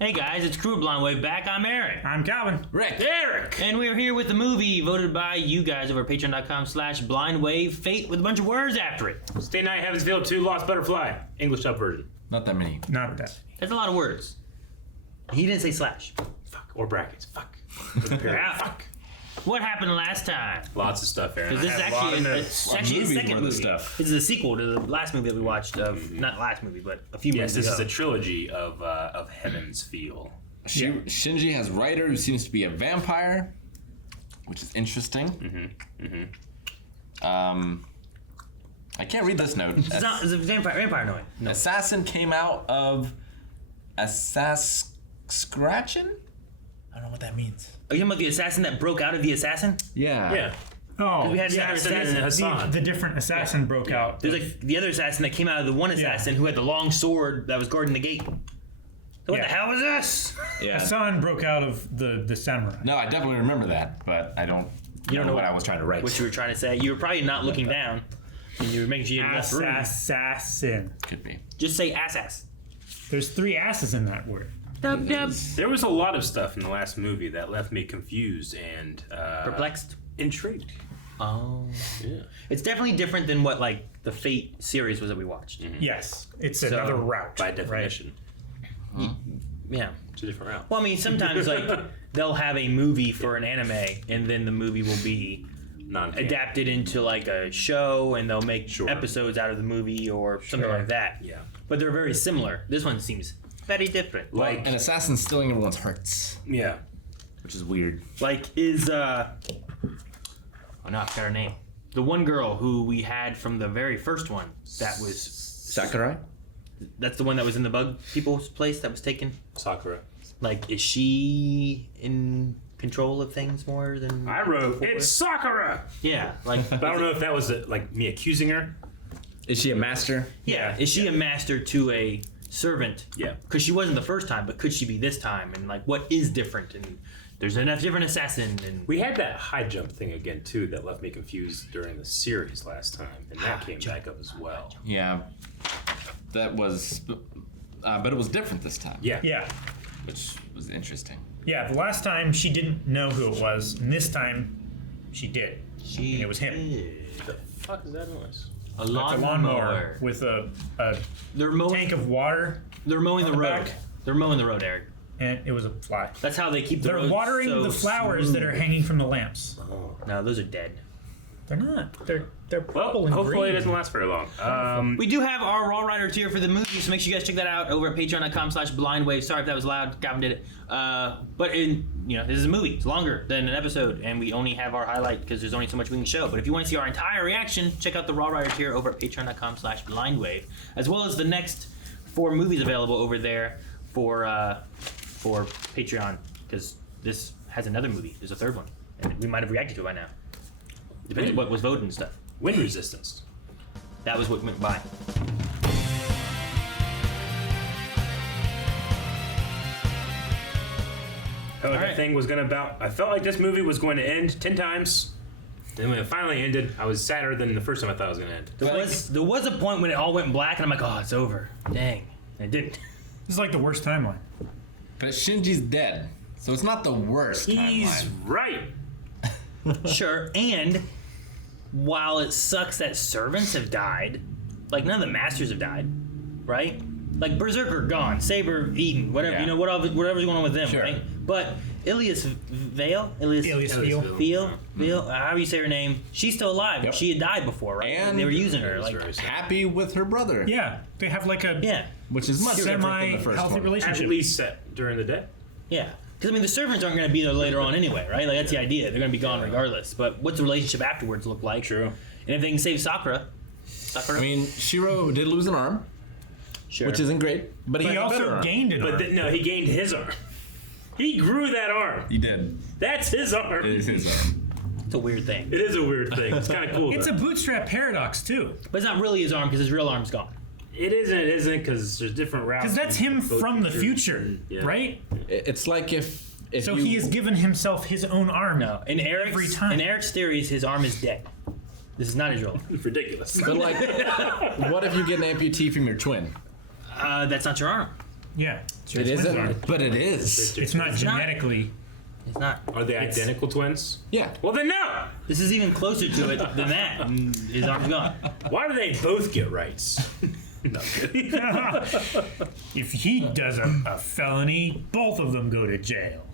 Hey guys, it's Crew Blind Wave back. I'm Eric. I'm Calvin. Rick. Eric! And we're here with the movie voted by you guys over at patreon.com/blindwave. Fate with a bunch of words after it. Stay Night, Heaven's Field 2, Lost Butterfly. English dub version. Not that many. Not that. That's a lot of words. He didn't say slash. Fuck. Or brackets. Fuck. Fuck. What happened last time? Lots of stuff, Aaron. Because this is actually a second movie. Stuff. This is a sequel to the last movie that we watched. Not last movie, but a few movies Yes, this ago. is a trilogy of Heaven's Feel. Shinji has Ryder, who seems to be a vampire, which is interesting. I can't read this note. It's a vampire noise. No. Assassin came out of Scratchin'? I don't know what that means. Are you talking about the assassin that broke out of the assassin? Yeah. Yeah. Oh, We had the other assassin. Hassan. the different assassin broke out. There's like the other assassin that came out of the one assassin who had the long sword that was guarding the gate. So what the hell was this? Yeah. Hassan broke out of the samurai. No, I definitely remember that, but I don't. You don't know what I was trying to write. What you were trying to say. You were probably not looking down. And you were making sure you had enough room. Assassin. Could be. Just say ass. There's 3 asses in that word. Dub dub. There was a lot of stuff in the last movie that left me confused and Perplexed. intrigued. Oh. Yeah. It's definitely different than what like the Fate series was that we watched. Yes, it's another route. By definition. Yeah. It's a different route. Well, I mean, sometimes like they'll have a movie for an anime, and then the movie will be adapted into like a show, and they'll make episodes out of the movie or something like that. Yeah. But they're very similar. This one seems very different. Like An assassin stealing everyone's hearts, yeah. which is weird. Like is oh no, I forgot her name. The one girl who we had from the very first one that was Sakura? that's the one that was in the bug people's place that was taken. Sakura. Like, is she in control of things more than I wrote, before? it's Sakura! Yeah, like But I don't know if that was like me accusing her. Is she a master? yeah. Is she a master to a servant? Yeah. Because she wasn't the first time, but could she be this time? And like, what is different? And there's enough different assassin. And We had that high jump thing again too that left me confused during the series last time, and that came back up as well. Yeah. That was. But it was different this time. Yeah. Yeah, Which was interesting. yeah. The last time she didn't know who it was, and this time she did. she And it was him. What the fuck is that noise? A It's a lawnmower. lawnmower with a They're mowing. tank of water, They're mowing the on the road. back. They're mowing the road, Eric. and it was a fly. That's how they keep the They're roads watering so the flowers that are hanging from the lamps. No, those are dead. They're not. They're purple Well, and hopefully green. it doesn't last very long. We do have our Raw Rider tier for the movie, so make sure you guys check that out over at patreon.com/blindwave. Sorry if that was loud. Gavin did it. But this is a movie. It's longer than an episode, and we only have our highlight because there's only so much we can show. But if you want to see our entire reaction, check out the Raw Rider tier over at patreon.com/blindwave, as well as the next 4 movies available over there for Patreon, because this has another movie. There's a 3rd one, and we might have reacted to it by now. Depends on what was voted and stuff. Wind resistance. That was what went by. I felt like All right. that thing was gonna I felt like this movie was going to end 10 times. Then when it finally ended, I was sadder than the first time I thought it was gonna end. There was a point when it all went black, and I'm like, oh, it's over. Dang. And it didn't. This is like the worst timeline. But Shinji's dead, so it's not the worst He's timeline. right. Sure, and while it sucks that servants have died, like none of the masters have died, right? Like Berserker gone, Saber eaten, whatever, Yeah. whatever's going on with them, Sure. right? But Ilias Vale, Alias Veal. Veal, however you say her name, she's still alive. Yep. She had died before, right? And they were using her, like, Very sad. Happy with her brother. Yeah, they have like a yeah, Which is much different than the first semi-healthy one. At relationship. least set during the day. yeah. Because I mean, the servants aren't going to be there later on anyway, right? Like that's the idea. They're going to be gone regardless. But what's the relationship afterwards look like? True. And if they can save Sakura, I mean, Shiro did lose an arm, sure. which isn't great, but he He has a better also arm. gained an But arm. no, he gained his arm. He grew that arm. He did. That's his arm. It is his arm. It's a weird thing. It is a weird thing. It's kind of cool. It's though. a bootstrap paradox too, But it's not really his arm because his real arm's gone. It isn't because there's different routes. because that's him both from the futures. future, Yeah. right? It's like if So you, he has given himself his own arm. No. In every time. Eric's theories, his arm is dead. This is not his real arm. Ridiculous. But like, what if you get an amputee from your twin? That's not your arm. Yeah. It isn't, but it is. It's not genetically. It's not. Are they identical twins? Yeah. Well, then no! This is even closer to it than that. And his arm's gone. Why do they both get rights? No, I'm kidding. If he does a felony, both of them go to jail.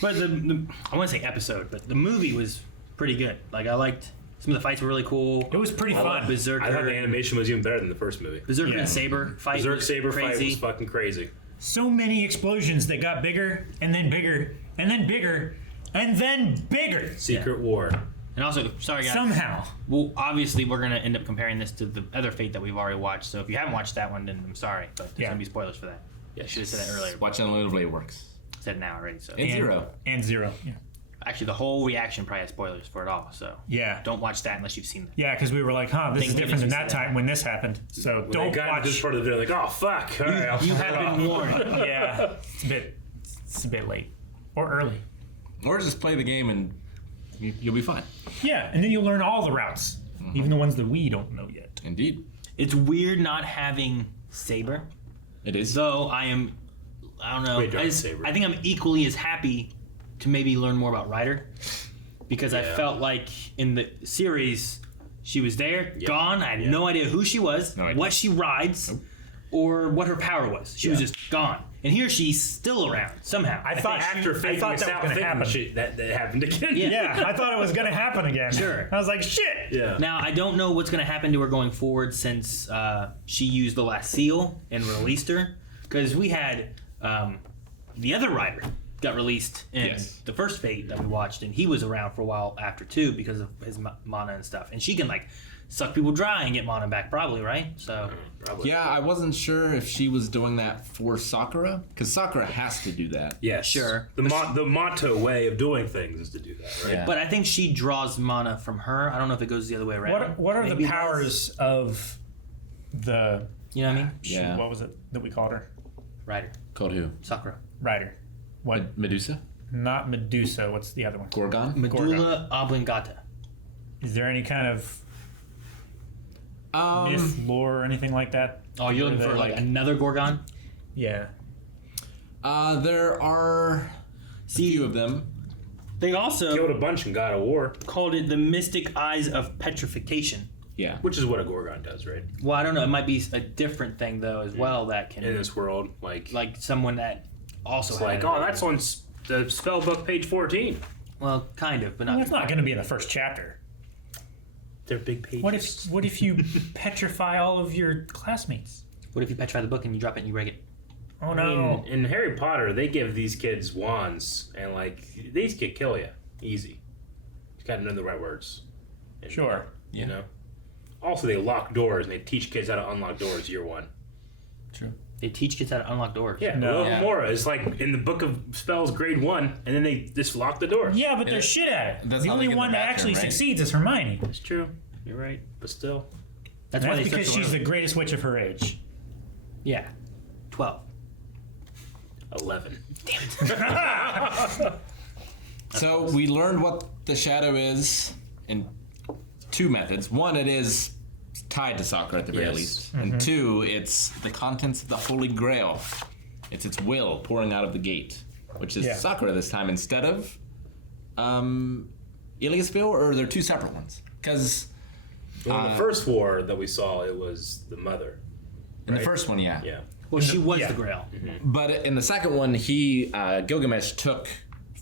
But I want to say episode, but the movie was pretty good. Like, I liked some of the fights were really cool. It was pretty fun. Berserker. I thought the animation was even better than the first movie. Berserker Yeah. and Saber fight. Berserk was Saber fight crazy. was fucking crazy. So many explosions that got bigger, and then bigger, and then bigger, and then bigger. Secret War. And also, sorry guys. Somehow. Well, obviously, we're gonna end up comparing this to the other Fate that we've already watched. So if you haven't watched that one, then I'm sorry, but there's Yeah. gonna be spoilers for that. Yeah, I should have said that earlier. Watching Unlimited Blade works. Said it now already. So And Zero. And Zero. Yeah. actually, the whole reaction probably has spoilers for it all. So Yeah. don't watch that unless you've seen it. Yeah, because we were like, this is Thank different than goodness that we said time when this happened. So When don't they got into this watch. part of the video, like, oh fuck! All right, I'll You turn it have off. been warned. Yeah, it's a bit late or early. Or just play the game and you'll be fine. Yeah, and then you'll learn all the routes, even the ones that we don't know yet. Indeed. It's weird not having Saber, It is. though. I don't know. Wait, don't Saber. I think I'm equally as happy to maybe learn more about Ryder, because I Yeah. felt like in the series she was there, gone. I had no idea who she was, No idea. what she rides, or what her power was. She was just gone. And here she's still around somehow. I thought After I figuring thought this that out, was going to thinking happen. shit, that happened again. Yeah, I thought it was going to happen again. Sure. I was like, shit. Yeah. Now, I don't know what's going to happen to her going forward since she used the last seal and released her. Because we had the other Rider got released in Yes. the first Fate that we watched, and he was around for a while after too because of his mana and stuff. And she can like suck people dry and get mana back, probably, right? So Probably. Yeah, I wasn't sure if she was doing that for Sakura, because Sakura has to do that. Yes. Sure. The motto way of doing things is to do that, right? Yeah. but I think she draws mana from her. I don't know if it goes the other way around. What are Maybe the it does. powers of the You know what I mean? Yeah. what was it that we called her? Rider, Called who? Sakura, Rider. What? Medusa? Not Medusa. What's the other one? Gorgon? Medulla oblongata. Is there any kind of myth, lore, or anything like that? Oh, you're looking Where for they, like another Gorgon? Yeah. There are a few of them. They also Killed a bunch in God of War, called it the Mystic Eyes of Petrification. Yeah. which is what a Gorgon does, right? Well, I don't know. It might be a different thing though as well that can In this world, like someone that also it's like, oh, that's on the spell book, page 14. well, kind of, but Well, not. it's not going to be in the first chapter. They're big pages. What if you petrify all of your classmates? What if you petrify the book and you drop it and you break it? Oh I no. mean, in Harry Potter, they give these kids wands, and like these could kill you easy. You got to know the right words. And, Sure. You know. Also, they lock doors and they teach kids how to unlock doors year one. True. They teach kids how to unlock doors. Yeah, No. no. Mora is like in the book of spells, grade 1, and then they just lock the door. Yeah, but they're shit at it. That's The how they only get in one the that bathroom, actually right? succeeds is Hermione. It's true. You're right, but still. That's why That's they because start to she's the learn. greatest witch of her age. Yeah, 12. 11. So we learned what the shadow is in two methods. One, it is tied to Sakura at the very Yes. least. And two, it's the contents of the Holy Grail. It's its will pouring out of the gate, which is Yeah. Sakura this time instead of Iliasville, or they're two separate ones? Because Well, in the first war that we saw, it was the mother. in the Right. first one, yeah. Yeah. Well, she was Yeah. the Grail. But in the second one, Gilgamesh took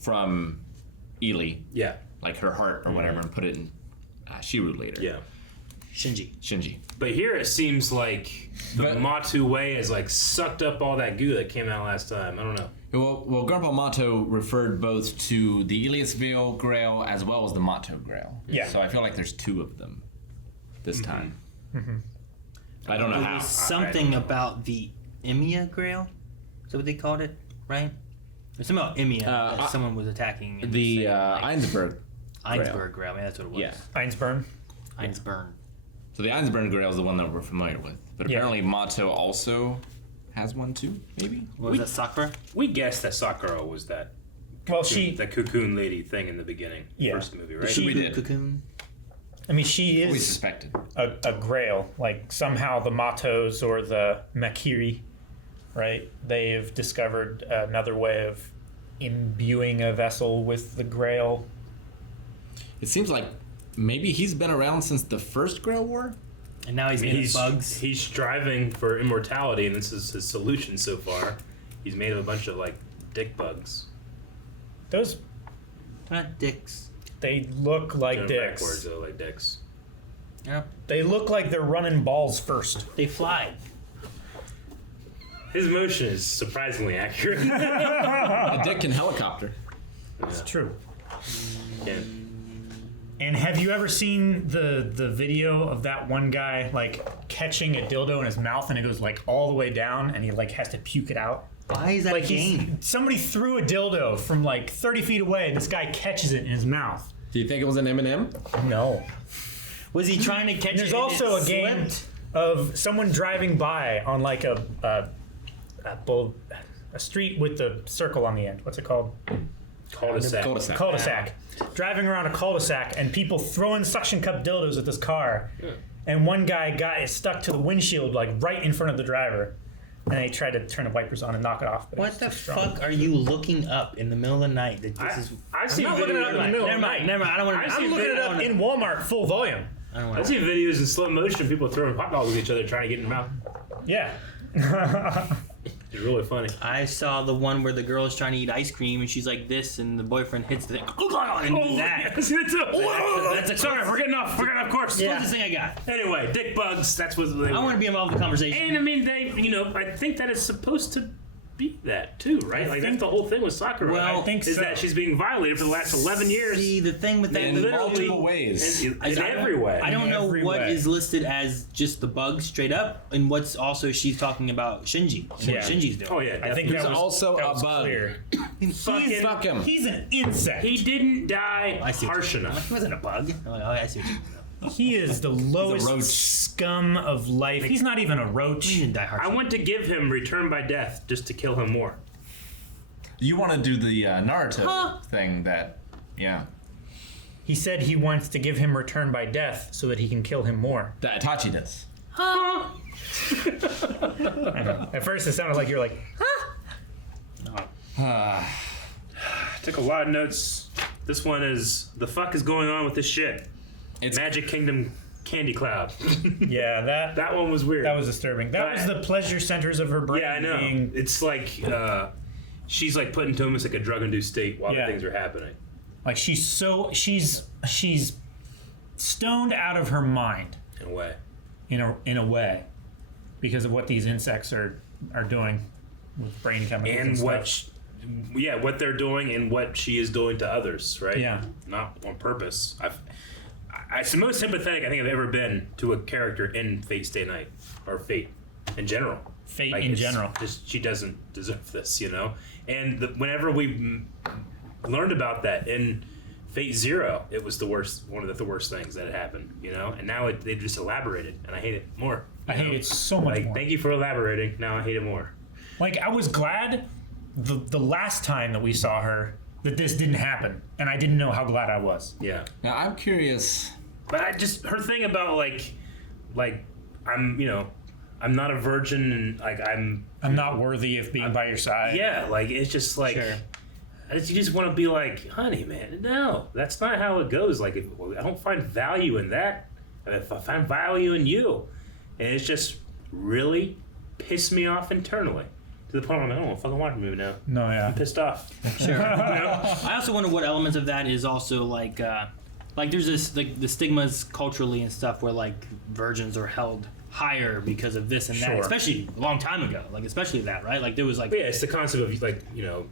from Ili, Yeah. like her heart or whatever, and put it in Shiru later. Yeah. Shinji. Shinji. But here it seems like the But- Matu way has like sucked up all that goo that came out last time. I don't know. Well, Grandpa Mato referred both to the Iliasville Grail as well as the Mato Grail. Yeah. So I feel like there's two of them this time. I don't know There how. was something about the Imia Grail. Is that what they called it? Right? There's something about Imia that someone was attacking. and The saying, like, Einsberg. Einsberg Grail. Yeah, that's what it was. Yeah. Einsburn. Einsburn. So the Einsberg Grail is the one that we're familiar with. But Yeah. apparently Mato also has one too, maybe? What was that, Sakura? We guessed that Sakura was that Well, she. that cocoon lady thing in the beginning, Yeah. first movie, right? We did. Cocoon. I mean, she We is suspected. a grail. Like somehow the Matos or the Makiri right? They've discovered another way of imbuing a vessel with the Grail. It seems like maybe he's been around since the first Grail War. And now he's made of bugs. He's striving for immortality, and this is his solution so far. He's made of a bunch of like dick bugs. Those, Not dicks. they look like Going dicks. backwards, though, like dicks. Yeah. They look like they're running balls first. They fly. His motion is surprisingly accurate. A dick can helicopter. It's true. Yeah. And have you ever seen the video of that one guy like catching a dildo in his mouth and it goes like all the way down and he like has to puke it out? Why is that Like a game? somebody threw a dildo from like 30 feet away and this guy catches it in his mouth. Do you think it was an M&M? No. Was he trying to catch it? There's and also it a game slipped? of someone driving by on like a street with the circle on the end. What's it called? Cul-de-sac. Cul-de-sac. Cul-de-sac. Driving around a cul-de-sac and people throwing suction cup dildos at this car. And one guy got stuck to the windshield like right in front of the driver. And they tried to turn the wipers on and knock it off. But What it's the too strong. fuck are you looking up in the middle of the night? That this is. I've seen not looking it up in the videos. middle. Never mind. Never mind. I don't want to. I'm looking it up in Walmart full volume. I don't I want see videos in slow motion of people throwing hot dogs at each other trying to get in their mouth. Yeah. It's really funny. I saw the one where the girl is trying to eat ice cream and she's like this, and the boyfriend hits the thing. And do that. That's a, That's a sorry, we're getting off course. That's the thing I got. Anyway, dick bugs. That's what they I want to be involved in the conversation. And I mean, they, I think that is supposed to be that too, right? Like that's the whole thing with Sakura. Well, I think is so. that she's being violated for the last 11 years See, the thing with that, In literally- multiple ways. in I don't- every way. I don't know every what way. is listed as just the bug straight up, and what's also she's talking about Shinji and Yeah. what Shinji's doing. Oh yeah, I think definitely. that He's was also that a was bug. clear. Fucking- Fuck him. He's an insect. he didn't die I see what harsh you're saying. enough. He wasn't a bug. I'm like, oh, I see what you're saying. He is the lowest roach. scum of life. He's not even a He roach. didn't die harsh. I want to give him return by death just to kill him more. You want to do the Naruto thing that, yeah. He said he wants to give him return by death so that he can kill him more. That Itachi does. I know. At first it sounded like you're like, Took a lot of notes. This one is the fuck is going on with this shit. It's Magic Kingdom Candy Cloud. yeah, that That one was weird. was disturbing. That was the pleasure centers of her brain. Yeah, I know. Being, It's like she's like put into almost like a drug-induced state while Yeah. the things are happening. like she's stoned out of her mind In a way. in a way because of what these insects are doing with brain chemicals and And what, stuff. what they're doing and what she is doing to others, right? Yeah. Not on purpose. It's the most sympathetic I think I've ever been to a character in Fate Stay Night or Fate in general. Fate Like, in it's general. just she doesn't deserve this, And whenever we learned about that in Fate Zero, it was the worst, one of the worst things that had happened, And now they just elaborated, and I hate it more. I hate it so much more. Thank you for elaborating. Now I hate it more. Like I was glad the last time that we saw her that this didn't happen, and I didn't know how glad I was. Yeah. Now I'm curious. But her thing about like I'm I'm not a virgin and like I'm not worthy of being by your side. yeah, like it's just like Sure. you just want to be like, honey, man, no, that's not how it goes. Like I don't find value in that. If I find value in you, and it's just really pissed me off internally to the point where I'm like, I don't want to fucking watch the movie now. No, yeah. I'm pissed off. Sure. I also wonder what elements of that is also like there's this like the stigmas culturally and stuff where like virgins are held higher because of this and that, Sure. especially a long time ago. Like especially that, right? Like there was like But yeah, it's the concept of like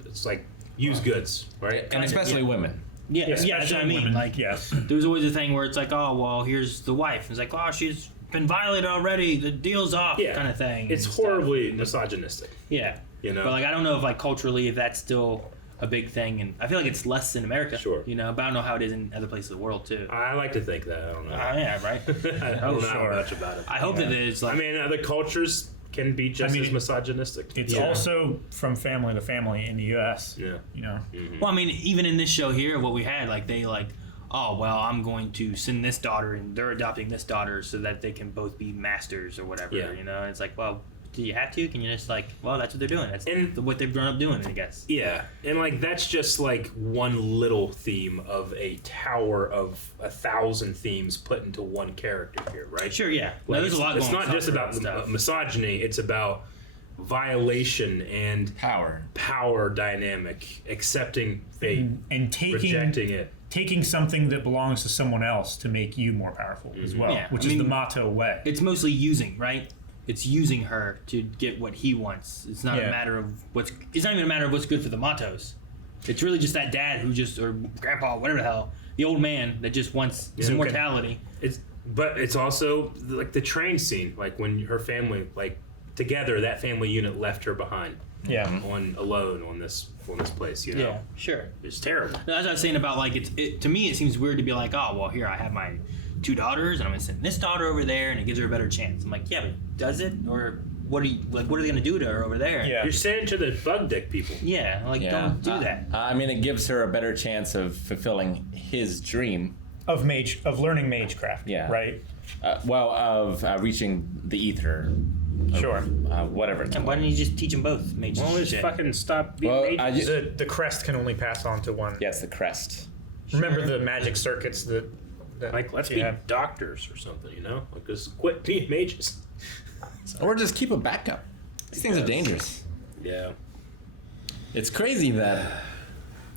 it's like used goods, right? And especially women. yeah, that's what I Especially mean. women. Like yes. there was always a thing where it's like, oh well, here's the wife. It's like, oh, she's been violated already. The deal's off, Yeah. kind of thing. It's and stuff. horribly misogynistic. Yeah. But like I don't know if like culturally if that's still a big thing, and I feel like it's less in America. Sure. But I don't know how it is in other places of the world too. I like to think that. I don't know. Yeah, right. I don't know sure. much about it. I hope that it's like I mean, other cultures can be just I mean, as misogynistic. It's also from family to family in the U.S. Yeah. well, I mean, even in this show here, what we had, like they like, oh well, I'm going to send this daughter, and they're adopting this daughter so that they can both be masters or whatever. Yeah. It's like, well, do you have to? Can you just like, well, that's what they're doing. That's what they've grown up doing, I guess. Yeah, and like that's just like one little theme of a tower of 1,000 themes put into one character here, right? Sure, yeah. Like, No, there's a lot it's going on. not just about stuff. misogyny, it's about violation and Power. dynamic, accepting fate, And rejecting it. taking something that belongs to someone else to make you more powerful as well, Yeah, which I is the mean, motto way. It's mostly using, right? It's using her to get what he wants. It's not a Yeah. matter of what's. It's not even a matter of what's good for the Matos. It's really just that dad who just, or grandpa, whatever the hell, the old man that just wants immortality. But it's also like the train scene, like when her family, like together, that family unit left her behind. Yeah. Alone on this place, you know. Yeah, sure. It's terrible. As I was saying about like to me it seems weird to be like, oh well, here I have my 2 daughters and I'm gonna send this daughter over there and it gives her a better chance. I'm like, yeah, but does it? Or what are they gonna do to her over there? Yeah. You're saying to the bug dick people. Yeah, like don't do that. I mean, it gives her a better chance of fulfilling his dream. Of learning magecraft. Yeah. Right. Of reaching the ether. Sure. Whatever. It's And why called. don't you just teach them both? Mage Why don't we just shit? fucking stop being Well, mages? The crest can only pass on to one. Yeah, it's the crest. Remember the magic circuits that Like, let's yeah. be doctors or something, you know? Like, just quit being mages. Or just keep a backup. These things are dangerous. Yeah. It's crazy that,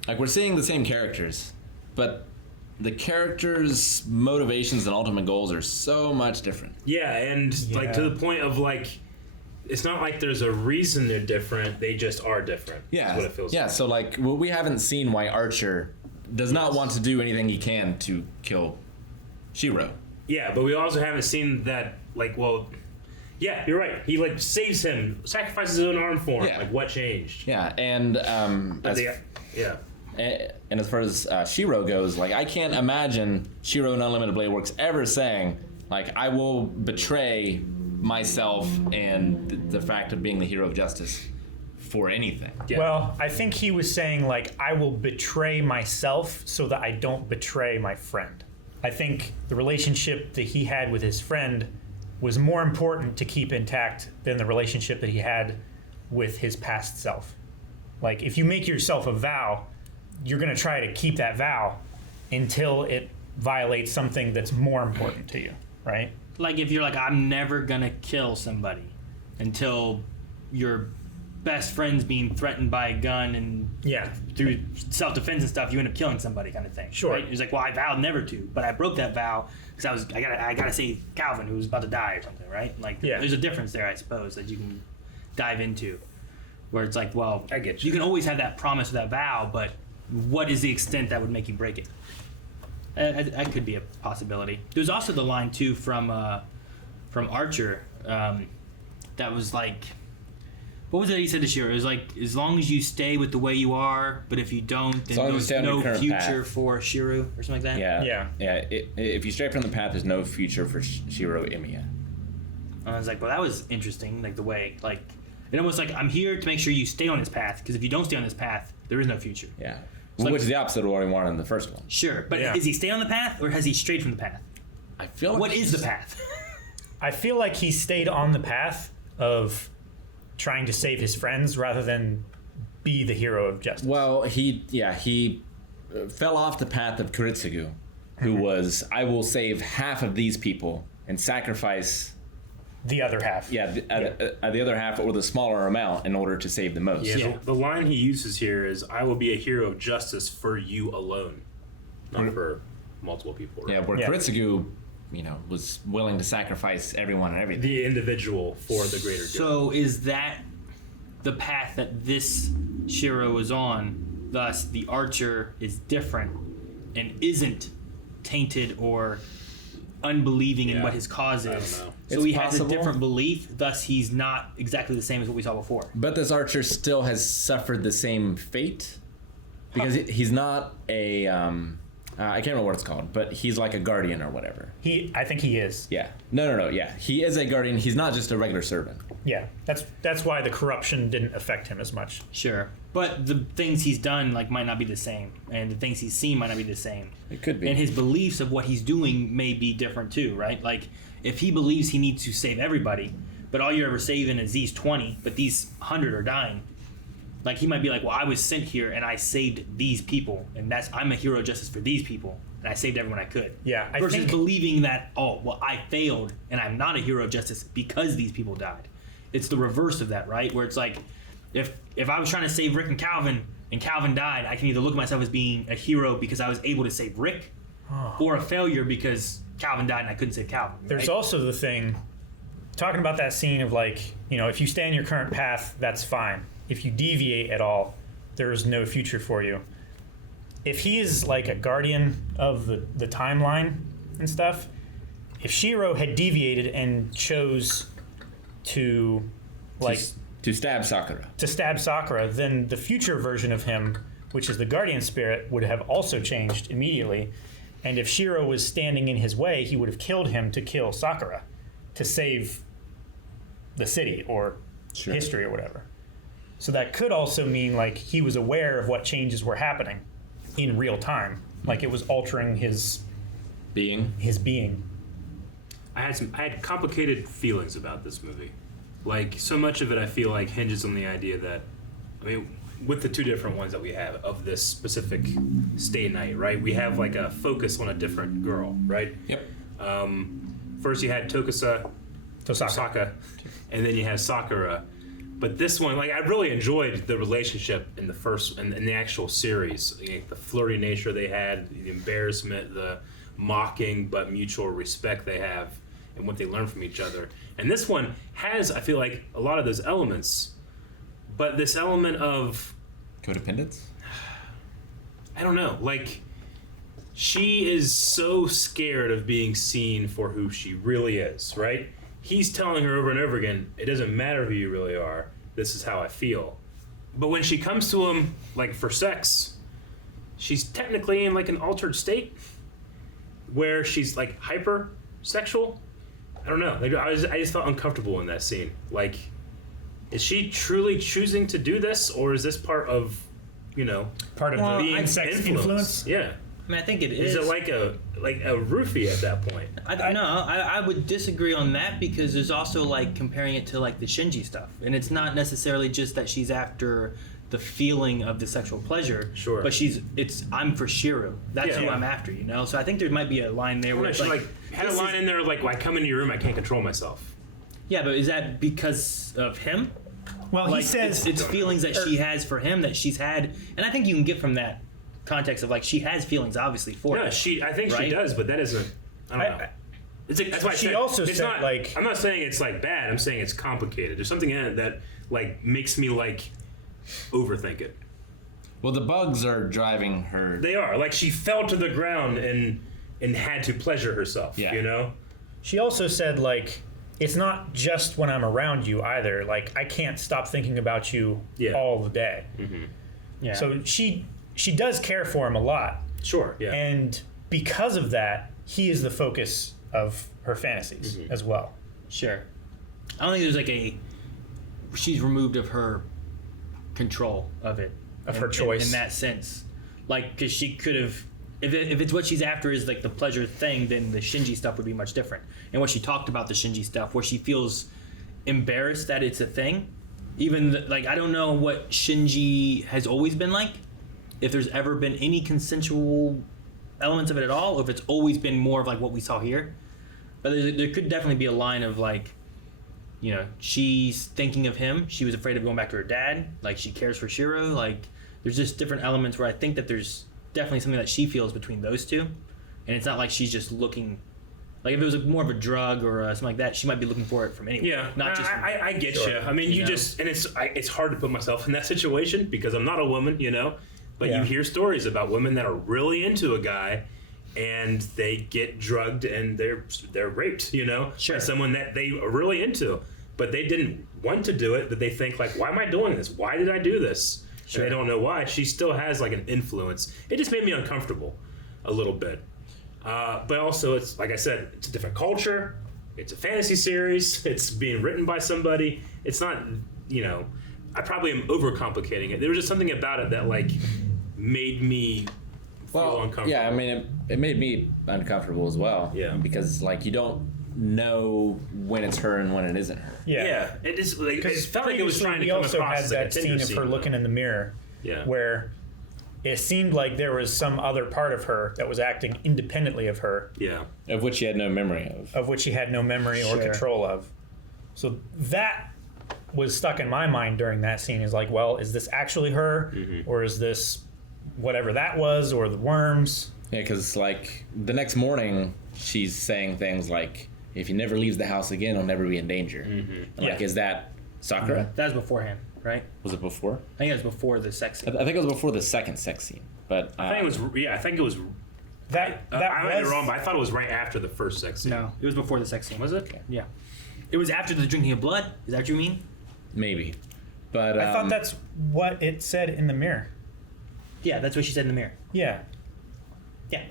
like, we're seeing the same characters, but the characters' motivations and ultimate goals are so much different. Yeah, and like to Yeah. the point of like, it's not like there's a reason they're different. They just are different. Yeah, That's what it feels yeah. like. So like, we haven't seen why Archer does not want to do anything he can to kill Shiro. Yeah, but we also haven't seen that. Like, well, yeah, you're right. He like saves him, sacrifices his own arm for him. Yeah. Like, what changed? Yeah, and Yeah. and as far as Shiro goes, like I can't imagine Shiro in Unlimited Blade Works ever saying like I will betray myself and the fact of being the hero of justice for anything. Yeah. Well, I think he was saying like I will betray myself so that I don't betray my friend. I think the relationship that he had with his friend was more important to keep intact than the relationship that he had with his past self. Like if you make yourself a vow, you're going to try to keep that vow until it violates something that's more important to you, right? Like if you're like, I'm never gonna kill somebody until your best friend's being threatened by a gun and Yeah. through self-defense and stuff, you end up killing somebody, kind of thing. Sure. Right? It's like, well, I vowed never to, but I broke that vow because I gotta save Calvin, who was about to die or something, right? Like, Yeah. there's a difference there, I suppose, that you can dive into, where it's like, well, I get you you. can always have that promise or that vow, but what is the extent that would make you break it? That could be a possibility. There's also the line too from Archer that was like, what was it he said this year? It was like, as long as you stay with the way you are, but if you don't, then long as you there's stay on your no current future path. for Shiru or something like that. Yeah. Yeah. If you stray from the path, there's no future for Shiro Imiya. And I was like, well, that was interesting. Like the way, like, it almost like I'm here to make sure you stay on this path, because if you don't stay on this path, there is no future. Yeah. like- Which is the opposite of what he wanted in the first one. Sure, but Yeah. is he stay on the path or has he strayed from the path? I feel like What is the path? I feel like he stayed on the path of trying to save his friends rather than be the hero of justice. Well, he fell off the path of Kuritsugu, who was, I will save half of these people and sacrifice The other half. the other half or the smaller amount in order to save the most. Yeah, Yeah. The line he uses here is, "I will be a hero of justice for you alone, not for multiple people." Right? Yeah, where Yeah. Kuritsugu, was willing to sacrifice everyone and everything. The individual for the greater good. So is that the path that this Shiro is on? Thus, the Archer is different and isn't tainted or unbelieving in Yeah. what his cause I is. don't know. So It's he has possible. a different belief. Thus, he's not exactly the same as what we saw before. But this archer still has suffered the same fate because he's not a I can't remember what it's called, but he's like a guardian or whatever. I think he is. Yeah. No. Yeah, he is a guardian. He's not just a regular servant. Yeah. That's why the corruption didn't affect him as much. Sure, but the things he's done might not be the same, and the things he's seen might not be the same. It could be. And his beliefs of what he's doing may be different too, right? Like if he believes he needs to save everybody, but all you're ever saving is these 20, but these 100 are dying. Like, he might be like, well, I was sent here and I saved these people, and I'm a hero of justice for these people, and I saved everyone I could. Yeah, I versus think- believing that, oh, well, I failed and I'm not a hero of justice because these people died. It's the reverse of that, right? Where it's like, if I was trying to save Rick and Calvin died, I can either look at myself as being a hero because I was able to save Rick, or a failure because Calvin died and I couldn't save Calvin. There's right? also the thing, talking about that scene of like, if you stay on your current path, that's fine. If you deviate at all, there is no future for you. If he is like a guardian of the timeline and stuff, if Shiro had deviated and chose to like to stab Sakura, then the future version of him, which is the guardian spirit, would have also changed immediately. And if Shiro was standing in his way, he would have killed him to kill Sakura, to save the city or history or whatever. So that could also mean like he was aware of what changes were happening in real time, like it was altering his being. I had complicated feelings about this movie. Like, so much of it I feel like hinges on the idea that, with the two different ones that we have of this specific stay night, right? We have like a focus on a different girl, right? Yep. First you had Tosaka, and then you had Sakura. But this one, like, I really enjoyed the relationship in the first, in the actual series. The flirty nature they had, the embarrassment, the mocking but mutual respect they have, and what they learn from each other. And this one has, I feel like, a lot of those elements. But this element of Codependence? I don't know. Like, she is so scared of being seen for who she really is, right? He's telling her over and over again, it doesn't matter who you really are. This is how I feel. But when she comes to him, like, for sex, she's technically in, like, an altered state where she's, like, hyper-sexual. I don't know. Like, I just felt uncomfortable in that scene. Like, is she truly choosing to do this, or is this part of, part of Well, being I'd sex influence? influence? Yeah. I mean, I think it is. Is it like a roofie at that point? I would disagree on that because there's also like comparing it to like the Shinji stuff, and it's not necessarily just that she's after the feeling of the sexual pleasure. Sure. But I'm for Shiro. That's Yeah. who I'm after. So I think there might be a line there where She it's like had a this line is- in there like, when I come into your room, I can't control myself. Yeah, but is that because of him? Well, Like, he says it's feelings that she has for him that she's had, and I think you can get from that context of like she has feelings obviously for No, him. I think she right? does, but that isn't. I don't know. It's like, that's why I she said, also it's said, not, like- I'm not saying it's like bad. I'm saying it's complicated. There's something in it that like makes me like overthink it. Well, the bugs are driving her. They are like she fell to the ground and had to pleasure herself. Yeah. She also said, like, it's not just when I'm around you either. Like, I can't stop thinking about you all the day. Yeah. So she does care for him a lot. Sure. Yeah. And because of that, he is the focus of her fantasies as well. Sure. I don't think there's like she's removed of her control of it. Of her choice. In that sense. Like, because she could have, if it's what she's after is like the pleasure thing, then the Shinji stuff would be much different. And what she talked about the Shinji stuff, where she feels embarrassed that it's a thing. Even, like, I don't know what Shinji has always been like. If there's ever been any consensual elements of it at all, or if it's always been more of like what we saw here. But there could definitely be a line of like, she's thinking of him. She was afraid of going back to her dad. Like, she cares for Shiro. Like, there's just different elements where I think that there's definitely something that she feels between those two. And it's not like she's just looking. Like, if it was more of a drug or something like that, she might be looking for it from anyone. Yeah, Not just. I get Sure. you. I mean, You know? and it's hard to put myself in that situation because I'm not a woman, But Yeah. you hear stories about women that are really into a guy, and they get drugged and they're raped, Sure. by someone that they are really into, but they didn't want to do it. But they think like, why am I doing this? Why did I do this? Sure. And they don't know why. She still has like an influence. It just made me uncomfortable a little bit. But also, it's like I said, it's a different culture. It's a fantasy series. It's being written by somebody. It's not, I probably am overcomplicating it. There was just something about it that like made me feel uncomfortable. Yeah, I mean, it made me uncomfortable as well. Yeah. Because like you don't know when it's her and when it isn't her. Yeah, it is. Like, it felt like it was trying to we come also across had as like that a Tinder scene of her scene. looking in the mirror, Yeah. where it seemed like there was some other part of her that was acting independently of her, Yeah. Of which she had no memory of. which she had no memory or Sure. control of. So that was stuck in my mind during that scene. Is like, well, is this actually her, or is this whatever that was, or the worms? Yeah, because like the next morning, she's saying things like, "If he never leaves the house again, he'll never be in danger." And, like, Yeah. is that Sakura? That was beforehand, right? Was it before? I think it was before the sex scene. I think it was before the second sex scene. But I think it was. Yeah, I think it was. That I might be was wrong, but I thought it was right after the first sex scene. No, it was before the sex scene. Was it? Yeah. It was after the drinking of blood. Is that what you mean? maybe. But I thought that's what it said in the mirror. Yeah, that's what she said in the mirror. Yeah. Yeah.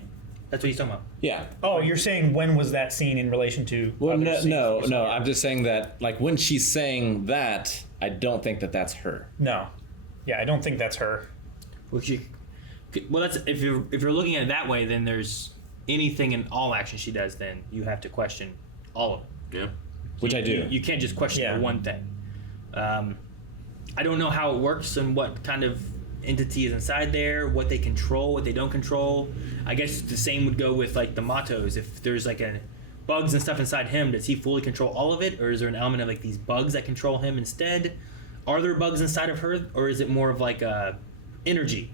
That's what he's talking about. yeah. Oh, you're saying when was that scene in relation to? Well, other no, scenes? no. I'm just saying that, like, when she's saying that, I don't think that that's her. No. Yeah, I don't think that's her. Well, that's if you're looking at it that way, then there's anything in all action she does. Then you have to question all of it. Yeah. Which I do. You can't just question Yeah. the one thing. I don't know how it works and what kind of entity is inside there, what they control, what they don't control. I guess the same would go with like the Matos. If there's like bugs and stuff inside him, does he fully control all of it, or is there an element of like these bugs that control him instead? Are there bugs inside of her, or is it more of like a energy?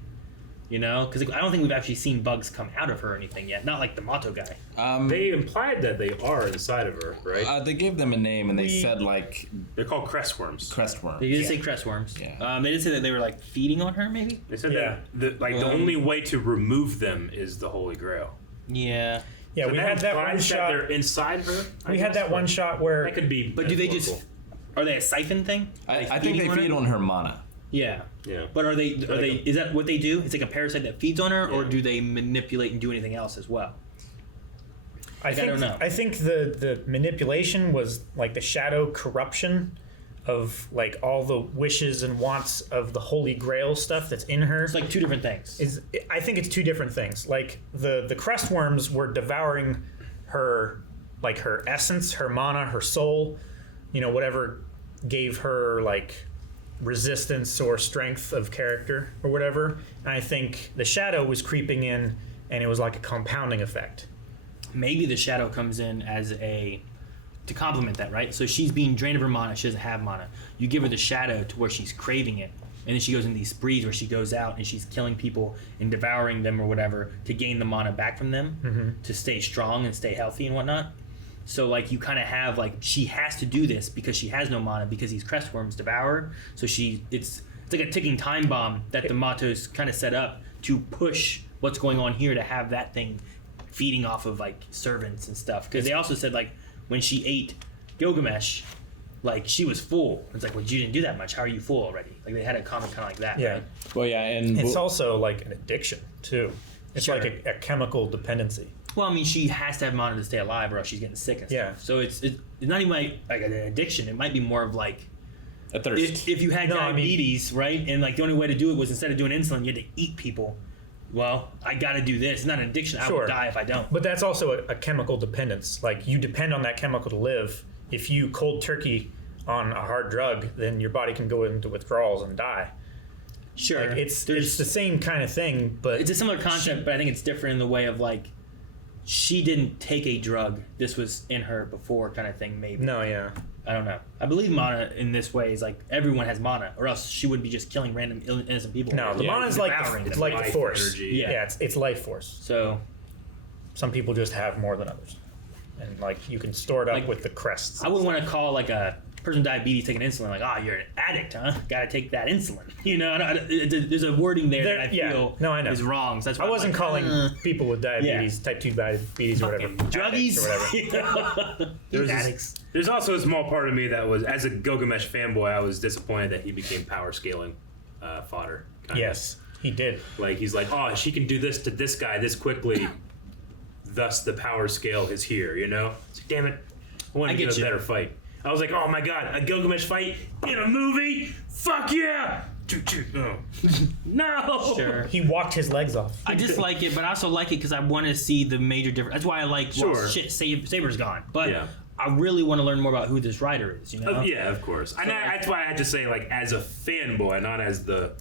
You know, because I don't think we've actually seen bugs come out of her or anything yet. Not like the Mato guy. They implied that they are inside of her, right? They gave them a name and they said, like, They're called crestworms. crestworm. They did Yeah. say crestworms. Yeah. They did say that they were like feeding on her, maybe. They said Yeah. that the only way to remove them is the Holy Grail. Yeah. Yeah, So we had that one implies shot. they're inside her. We had that one shot where That could be. But do they just? metaphorical. Are they a siphon thing? Are I think they feeding feed her? on her mana. Yeah. Yeah. But are they? like a- Is that what they do? It's like a parasite that feeds on her, or Yeah. do they manipulate and do anything else as well? I don't know. I think the manipulation was like the shadow corruption of like all the wishes and wants of the Holy Grail stuff that's in her. It's like two different things. I think it's two different things. Like the crestworms were devouring her, like her essence, her mana, her soul, whatever gave her like resistance or strength of character or whatever. And I think the shadow was creeping in, and it was like a compounding effect. Maybe the shadow comes in as to complement that, right? So she's being drained of her mana. She doesn't have mana. You give her the shadow to where she's craving it, and then she goes in these sprees where she goes out and she's killing people and devouring them or whatever to gain the mana back from them to stay strong and stay healthy and whatnot. So like you kind of have like she has to do this because she has no mana because these crestworms devour her. So it's like a ticking time bomb that the Matos kind of set up to push what's going on here to have that thing feeding off of like servants and stuff. Because they also said like when she ate Gilgamesh, like she was full. It's like, well, you didn't do that much. How are you full already? Like they had a comment kind of like that. Yeah. Right? Well, yeah, and It's also like an addiction too. It's Sure. like a chemical dependency. Well, I mean, she has to have mana to stay alive, or else she's getting sick and stuff. Yeah. So it's not even like an addiction. It might be more of like a thirst. if you had No, I mean- diabetes, right, and like the only way to do it was instead of doing insulin, you had to eat people. Well, I got to do this. It's not an addiction. I Sure. will die if I don't. But that's also a chemical dependence. Like you depend on that chemical to live. If you cold turkey on a hard drug, then your body can go into withdrawals and die. Sure, Like it's the same kind of thing, but it's a similar concept, but I think it's different in the way of like she didn't take a drug. This was in her before, kind of thing. Maybe no, yeah. I don't know. I believe mana in this way is like everyone has mana, or else she would be just killing random innocent people. No, the Yeah, mana is like devouring it's them. like the Life force. energy. Yeah. Yeah, it's life force. So Some people just have more than others, and like you can store it up Like, with the crests. I wouldn't want to call like a person with diabetes taking insulin like, you're an addict, huh? Got to take that insulin. There's a wording there that I yeah. feel No, I know. is wrong. So that's why I I'm wasn't like, calling people with diabetes, type 2 diabetes or whatever, fucking addicts druggies or whatever. These addicts. There's also a small part of me that was, as a Gilgamesh fanboy, I was disappointed that he became power scaling fodder. Kind Yes, he did. of. Like he's like, oh, she can do this to this guy this quickly. Thus, the power scale is here. It's like, damn it, I want I to get get a you. better fight. I was like, oh my god, a Gilgamesh fight in a movie? Fuck yeah! No. No. Sure. He walked his legs off. I just like it, but I also like it because I want to see the major difference. That's why I like, well, Sure. shit, Saber's gone. But Yeah. I really want to learn more about who this writer is. You know? Yeah, of course. And that's why I had to say, like, as a fanboy, not as the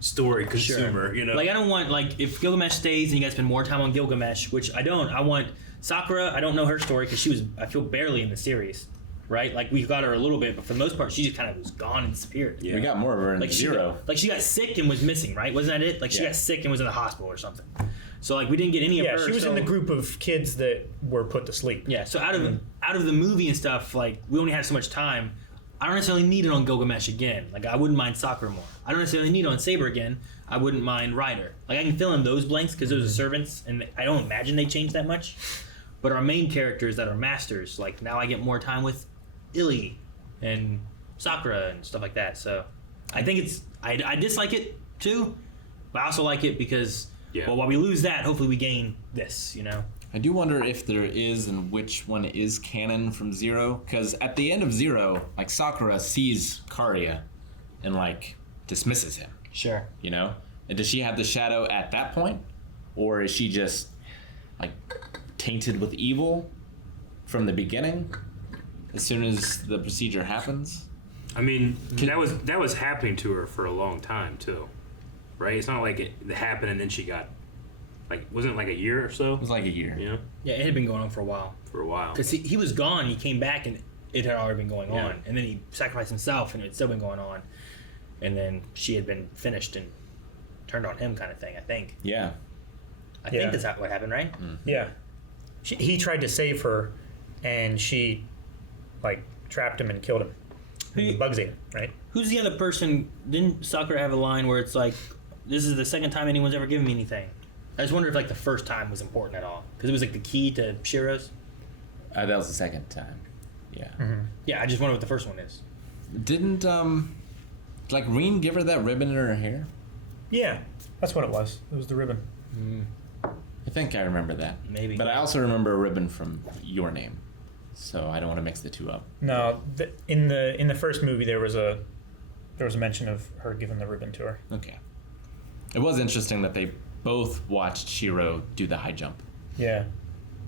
story consumer. You know, Like I don't want if Gilgamesh stays and you guys spend more time on Gilgamesh, which I don't. I want Sakura. I don't know her story because she was, I feel, barely in the series. Right, like we got her a little bit, but for the most part, she just kind of was gone and disappeared. We got more of her in Like Zero. she got sick and was missing, right? Wasn't that it? Like she got sick and was in the hospital or something. So like we didn't get any of her. Yeah, she was in the group of kids that were put to sleep. Yeah, so out of the movie and stuff, like we only had so much time. I don't necessarily need it on Gilgamesh again. Like I wouldn't mind Sakura more. I don't necessarily need it on Saber again. I wouldn't mind Ryder. Like I can fill in those blanks because those are servants, and I don't imagine they change that much. But our main characters that are masters, like now I get more time with Illy and Sakura and stuff like that. So I think I dislike it too, but I also like it because well, while we lose that, hopefully we gain this, you know. I do wonder if there is and which one is canon from Zero, because at the end of Zero, like Sakura sees Kardia and like dismisses him. Sure. You know, and does she have the shadow at that point, or is she just like tainted with evil from the beginning? As soon as the procedure happens, I mean, that was happening to her for a long time too, right? It's not like it happened and then she got, like, wasn't it like a year or so? it was like a year. You know, Yeah, it had been going on for a while. Because He was gone, he came back, and it had already been going on. And then he sacrificed himself, and it had still been going on. And then she had been finished and turned on him, kind of thing, I think. Yeah. I think that's what happened, right? Yeah. He tried to save her, and she, like, trapped him and killed him. The bugs ate him, right? Who's the other person? Didn't Sakura have a line where it's like, this is the second time anyone's ever given me anything? I just wonder if, like, the first time was important at all. Because it was, like, the key to Shiro's. That was the second time. Yeah. Yeah, I just wonder what the first one is. Didn't like Reen give her that ribbon in her hair? Yeah, that's what it was. It was the ribbon. I think I remember that. Maybe. But I also remember a ribbon from Your Name, so I don't want to mix the two up. No, in the first movie there was a mention of her giving the ribbon to her. Okay. It was interesting that they both watched Shiro do the high jump Yeah.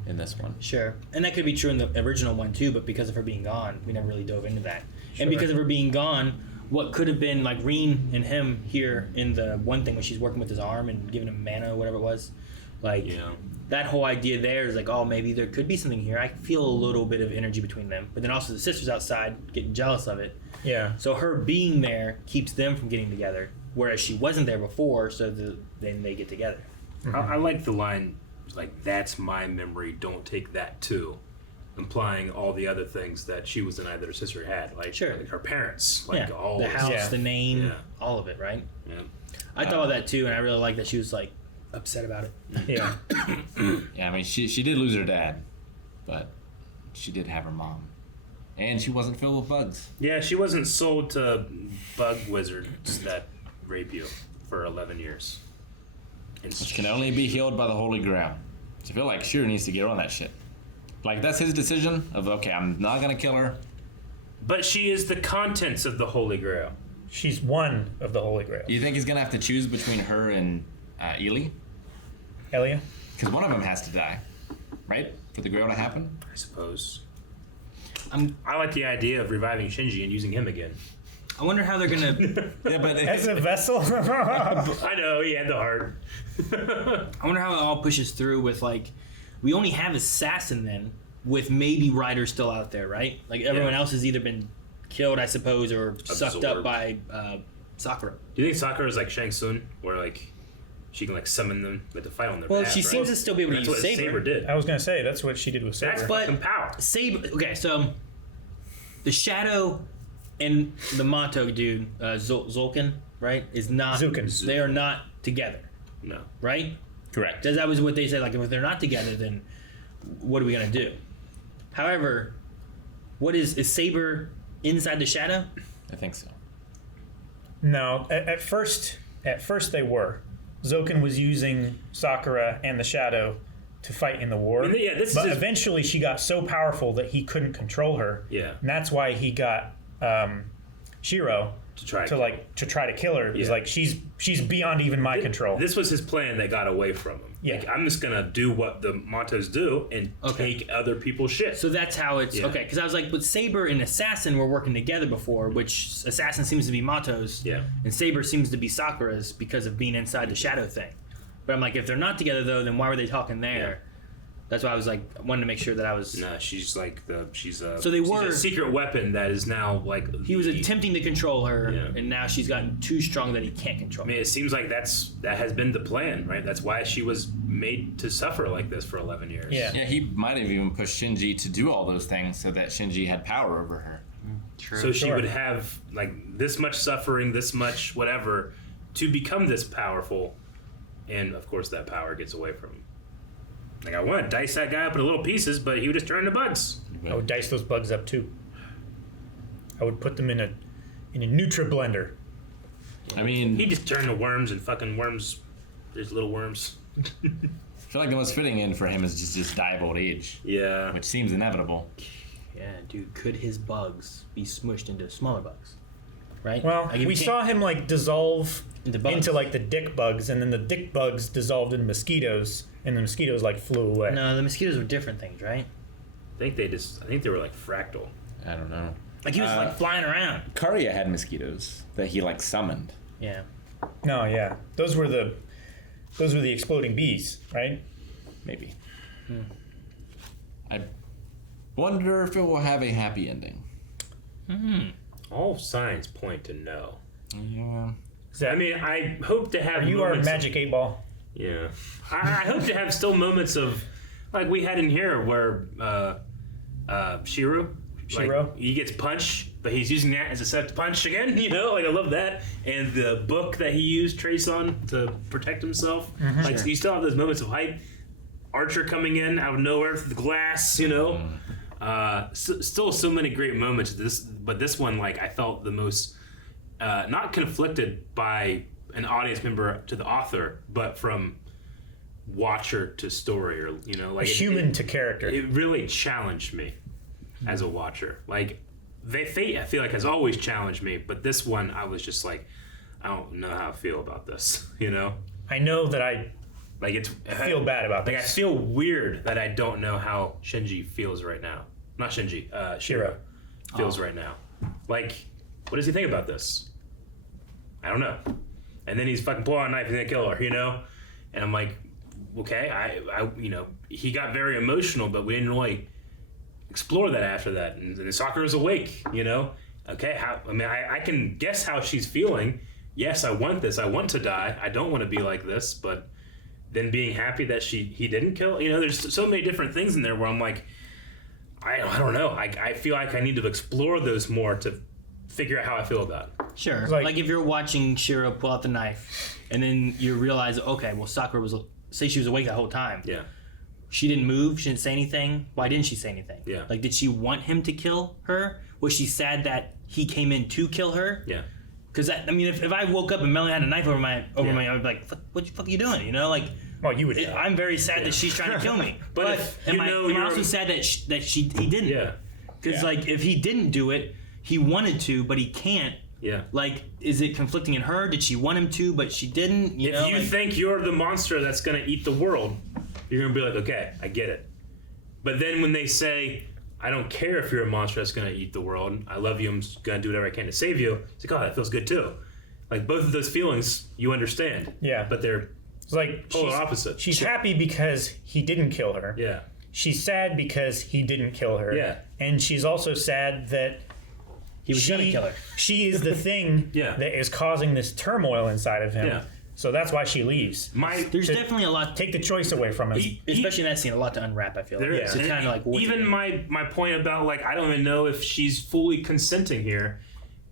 in this one. Sure. And that could be true in the original one, too, but because of her being gone, we never really dove into that. Sure. And because of her being gone, what could have been, like, Reen and him here in the one thing when she's working with his arm and giving him mana or whatever it was, like, that whole idea there is like, oh, maybe there could be something here. I feel a little bit of energy between them. But then also the sisters outside getting jealous of it. Yeah. So her being there keeps them from getting together, whereas she wasn't there before, so then they get together. I like the line, like, that's my memory, don't take that too. Implying all the other things that she was denied that her sister had. Like, like her parents. Like, all the house, Yeah. the name, all of it, right? Yeah. I thought of that too, and I really like that she was, like, upset about it. Yeah. Yeah, I mean, she did lose her dad, but she did have her mom. And she wasn't filled with bugs. Yeah, she wasn't sold to bug wizards that rape you for 11 years. Which can only be healed by the Holy Grail. So I feel like Shiro needs to get on that shit. Like, that's his decision of, okay, I'm not going to kill her. But she is the contents of the Holy Grail. She's one of the Holy Grail. You think he's going to have to choose between her and Ely? Elia? Because one of them has to die, right? For the Grail to happen? I suppose. I like the idea of reviving Shinji and using him again. I wonder how they're gonna. Yeah, but As a vessel? I know, he had the heart. I wonder how it all pushes through with, like, we only have Assassin then, with maybe Ryder still out there, right? Like everyone else has either been killed, I suppose, or sucked up by Sakura. Do you think Sakura is like Shang Tsung, where like she can like summon them with the fight on their Well, behalf, she right? seems to still be able to That's use what Saber. Saber did. I was going to say, that's what she did with Saber. That's But- fucking power. Saber. Okay, so the Shadow and the Mato dude, Zulkin, right? Is not. Zulkin. They are not together, No. right? correct. That was what they said. Like, if they're not together, then what are we gonna do? However, what is Saber inside the Shadow? I think so. No, at first they were. Zoken was using Sakura and the Shadow to fight in the war. I mean, yeah, this but is- eventually she got so powerful that he couldn't control her. Yeah. And that's why he got Shiro to try to kill her. He's like, she's beyond even my control. This was his plan that got away from him. Yeah. Like, I'm just gonna do what the Matos do and take other people's shit. So that's how it's okay. Because I was like, but Saber and Assassin were working together before, which Assassin seems to be Mato's, and Saber seems to be Sakura's because of being inside the shadow thing. But I'm like, if they're not together though, then why were they talking there? That's why I was like, wanted to make sure that I was. Nah, she's like she's a secret weapon that is now like. He was attempting to control her, and now she's gotten too strong that he can't control her. I mean, it seems like that has been the plan, right? That's why she was made to suffer like this for 11 years. Yeah. Yeah, he might have even pushed Shinji to do all those things so that Shinji had power over her. True. So she would have like this much suffering, this much whatever, to become this powerful, and of course that power gets away from him. Like, I want to dice that guy up into little pieces, but he would just turn into bugs. I would dice those bugs up too. I would put them in a Nutra blender. I mean, He just turned to worms and fucking worms. There's little worms. I feel like the most fitting end for him is just die of old age, Yeah. which seems inevitable. Yeah, dude, could his bugs be smushed into smaller bugs? Right? Well, Like, if we you saw him like dissolve Into bugs. into like the dick bugs, and then the dick bugs dissolved into mosquitoes, and the mosquitoes like flew away. No, the mosquitoes were different things, right? I think they were like fractal. I don't know. Like he was like flying around. Karya had mosquitoes that he like summoned. Yeah. No, yeah, those were the exploding bees, right? Maybe. I wonder if it will have a happy ending. All signs point to no. Yeah. Is that, I mean, I hope to have. are you our moments magic 8-ball? Yeah. I hope to have still moments of, like we had in here where Shiro, like, he gets punched, but he's using that as a set to punch again, you know? Like, I love that. And the book that he used Trace on to protect himself. Like, you still have those moments of hype. Archer coming in out of nowhere through the glass, you know? Still so many great moments. But this one, like, I felt the most not conflicted by an audience member to the author, but from watcher to story, or you know, like Human to character. It really challenged me as a watcher. Like Fate, I feel like has always challenged me, but this one, I was just like, I don't know how I feel about this. You know, I know that I feel bad about like this. I feel weird that I don't know how Shinji feels right now. Not Shinji, Shiro feels right now. Like, what does he think about this? I don't know. And then he's fucking pulling out a knife and gonna kill her, you know? And I'm like, okay, I you know, he got very emotional, but we didn't really explore that after that. And Sakura's awake, you know? Okay, I can guess how she's feeling. Yes, I want this. I want to die. I don't want to be like this, but then being happy that he didn't kill, you know, there's so many different things in there where I'm like, I don't know. I feel like I need to explore those more to figure out how I feel about it. Sure. Like- Like if you're watching Shiro pull out the knife, and then you realize, okay, well, Sakura say she was awake the whole time. Yeah. She didn't move. She didn't say anything. Why didn't she say anything? Yeah. Like, did she want him to kill her? Was she sad that he came in to kill her? Yeah. Because I mean, if I woke up and Melanie had a knife over my, I would be like, what the fuck are you doing? You know, like. Well, you would. I'm very sad that she's trying to kill me. But am I also sad that he didn't? Yeah. Because like if he didn't do it, he wanted to, but he can't. Yeah. Like, is it conflicting in her? Did she want him to, but she didn't? If you think you're the monster that's going to eat the world, you're going to be like, okay, I get it. But then when they say, I don't care if you're a monster that's going to eat the world, I love you, I'm going to do whatever I can to save you, it's like, oh, that feels good too. Like, both of those feelings, you understand. Yeah. But they're It's like polar opposite. She's happy because he didn't kill her. Yeah. She's sad because he didn't kill her. Yeah. And she's also sad that he was gonna kill her. She is the thing Yeah. that is causing this turmoil inside of him. Yeah. So that's why she leaves. There's definitely a lot. Take the choice away from him. Especially in that scene, a lot to unwrap. I feel There like. is. So kind of like even my point about like I don't even know if she's fully consenting here.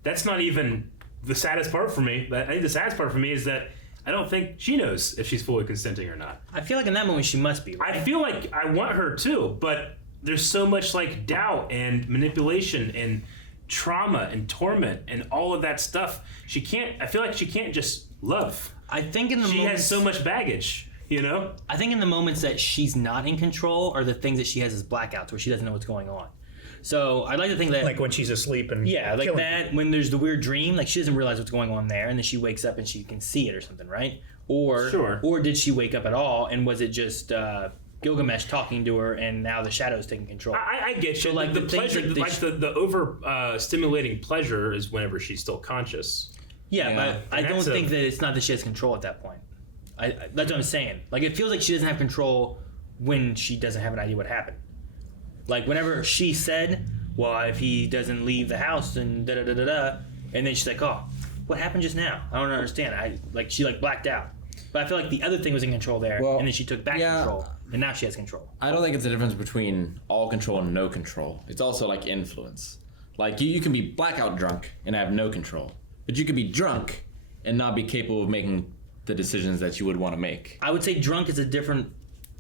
That's not even the saddest part for me. But I think the saddest part for me is that I don't think she knows if she's fully consenting or not. I feel like in that moment she must be. Right? I feel like I want her too, but there's so much like doubt and manipulation and trauma and torment and all of that stuff. She can't. I feel like she can't just love. I think in the She moments, has so much baggage. You know. I think in the moments that she's not in control are the things that she has as blackouts where she doesn't know what's going on. So I'd like to think that Like when she's asleep and yeah, like killing that when there's the weird dream, like she doesn't realize what's going on there, and then she wakes up and she can see it or something, right? Or Sure. or did she wake up at all, and was it just Gilgamesh talking to her, and now the shadow's taking control? I get you. So, like, the the things pleasure, that they like the over stimulating pleasure is whenever she's still conscious. Yeah, Yeah. but I don't That's a- think that it's not that she has control at that point. That's what I'm saying. Like, it feels like she doesn't have control when she doesn't have an idea what happened. Like, whenever she said, well, if he doesn't leave the house and da-da-da-da-da, and then she's like, oh, what happened just now? I don't understand. She blacked out. But I feel like the other thing was in control there, Well, and then she took back yeah. control, and now she has control. I don't think it's a difference between all control and no control. It's also like influence. Like you can be blackout drunk and have no control, but you could be drunk and not be capable of making the decisions that you would want to make. I would say drunk is a different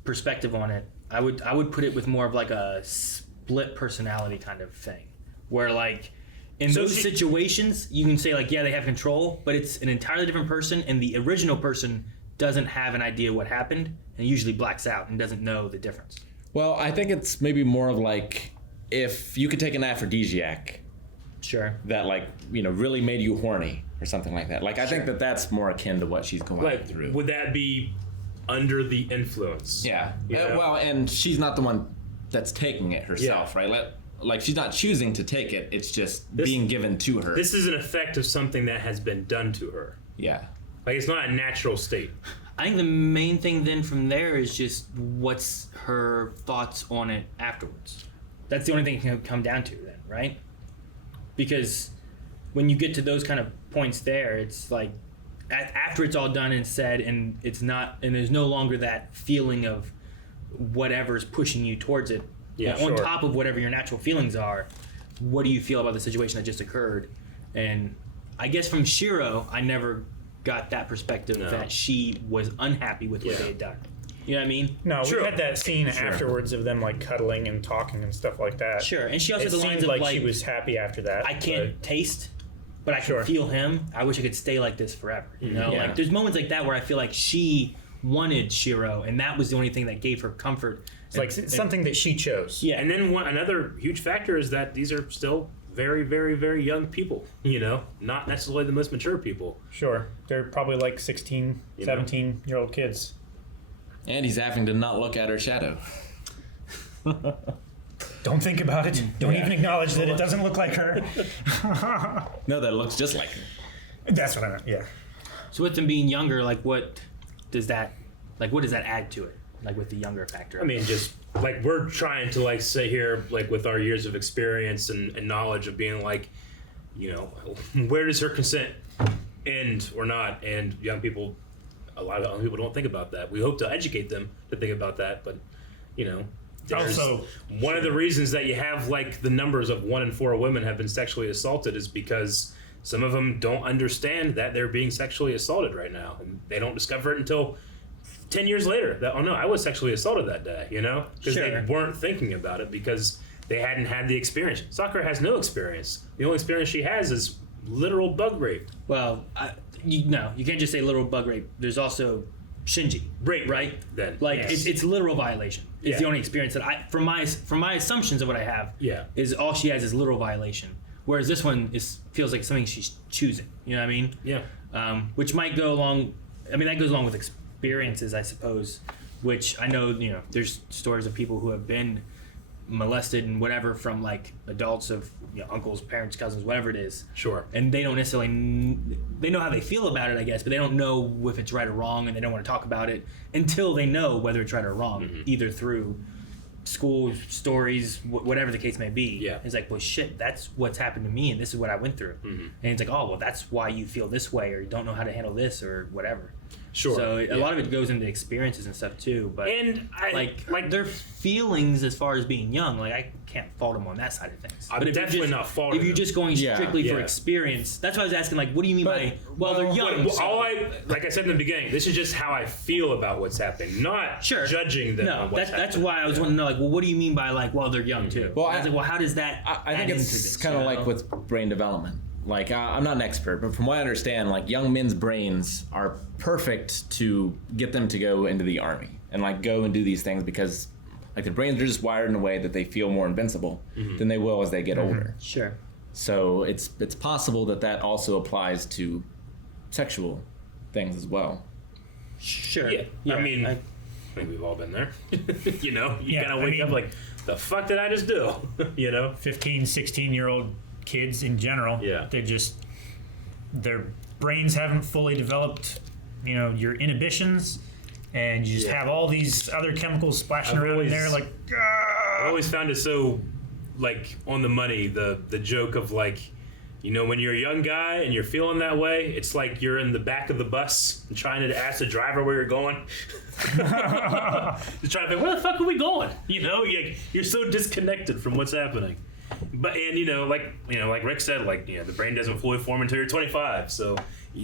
perspective on it. I would put it with more of like a split personality kind of thing, where like in So those situations you can say like yeah they have control, but it's an entirely different person, and the original person doesn't have an idea what happened and usually blacks out and doesn't know the difference. Well, I think it's maybe more of like if you could take an aphrodisiac Sure. that really made you horny or something like that. Like I think that that's more akin to what she's going Like, through. would that be under the influence? Yeah. You know? Well, and she's not the one that's taking it herself, Yeah. right? Like she's not choosing to take it. It's just being given to her. This is an effect of something that has been done to her. Yeah. Like, it's not a natural state. I think the main thing then from there is just what's her thoughts on it afterwards. That's the only thing it can come down to then, right? Because when you get to those kind of points there, it's like after it's all done and said, and it's not, and there's no longer that feeling of whatever's pushing you towards it. Yeah, on sure. top of whatever your natural feelings are, what do you feel about the situation that just occurred? And I guess from Shiro, I never got that perspective No. that she was unhappy with what Yeah. they had done. You know what I mean? No, Sure. we had that scene Sure. afterwards of them like cuddling and talking and stuff like that. Sure. And she also It had the lines seemed of like she like, was happy after that. I can't taste, but I can Sure. feel him. I wish I could stay like this forever. You know, Yeah. like there's moments like that where I feel like she wanted Shiro, and that was the only thing that gave her comfort. It's like something that she chose. Yeah. And then another huge factor is that these are still very, very, very young people, not necessarily the most mature people. Sure. They're probably like 16, You know. 17-year-old kids. And he's having to not look at her shadow. Don't think about it. Don't even acknowledge that it doesn't look like her. No, that looks just like her. That's what I meant. Yeah. So with them being younger, like what does that add to it? Like with the younger factor. I mean, just like we're trying to like sit here like with our years of experience and knowledge of being like, where does her consent end or not? And young people, a lot of young people don't think about that. We hope to educate them to think about that, but there's Also, one of the reasons that you have like the numbers of 1 in 4 women have been sexually assaulted is because some of them don't understand that they're being sexually assaulted right now, and they don't discover it until 10 years later that, oh no, I was sexually assaulted that day, because Sure. they weren't thinking about it because they hadn't had the experience. Sakura has no experience. The only experience she has is literal bug rape. well, you can't just say literal bug rape. There's also Shinji, Rape, right? then. Like Yes. it's literal violation. It's Yeah. the only experience that from my assumptions of what I have. Yeah. Is all she has is literal violation. Whereas this one feels like something she's choosing. You know what I mean? Yeah. Which might go along. I mean, that goes along with experiences, I suppose. Which I know, there's stories of people who have been molested and whatever from like adults of uncles, parents, cousins, whatever it is. Sure. And they don't necessarily they know how they feel about it, I guess, but they don't know if it's right or wrong, and they don't want to talk about it until they know whether it's right or wrong, Mm-hmm. either through school stories, whatever the case may be. Yeah. It's like, well, shit, that's what's happened to me, and this is what I went through. Mm-hmm. And it's like, oh, well, that's why you feel this way, or you don't know how to handle this, or whatever. Sure. So Yeah. a lot of it goes into experiences and stuff too. But And I like their feelings as far as being young, like I can't fault them on that side of things. I'm But if you're definitely just- not faulting If you're them. just going Yeah. strictly for Yeah. experience, that's why I was asking. Like, what do you mean But- by? Well, they're young. Well, so- like I said in the beginning, this is just how I feel about what's happening, not Sure. judging them. No, on what's that's happening. why I was wanting to know. Like, well, what do you mean by like? Well, they're young too. Well, I was like, well, how does that? I add think into it's this, kind of you like know? with brain development. Like, I'm not an expert, but from what I understand, like, young men's brains are perfect to get them to go into the army and, like, go and do these things because Like their brains are just wired in a way that they feel more invincible than they will as they get older. Sure. So it's possible that also applies to sexual things as well. Sure. Yeah. I mean, I think we've all been there. You know, you kind of wake up like, the fuck did I just do? You know? 15, 16-year-old kids in general. Yeah. Their brains haven't fully developed, your inhibitions, and you just have all these other chemicals splashing around in there, like. I always found it so, like, on the money, the joke of, like, when you're a young guy and you're feeling that way, it's like you're in the back of the bus and trying to ask the driver where you're going. Just trying to think, where the fuck are we going? You're so disconnected from what's happening. But like Rick said, the brain doesn't fully form until you're 25. So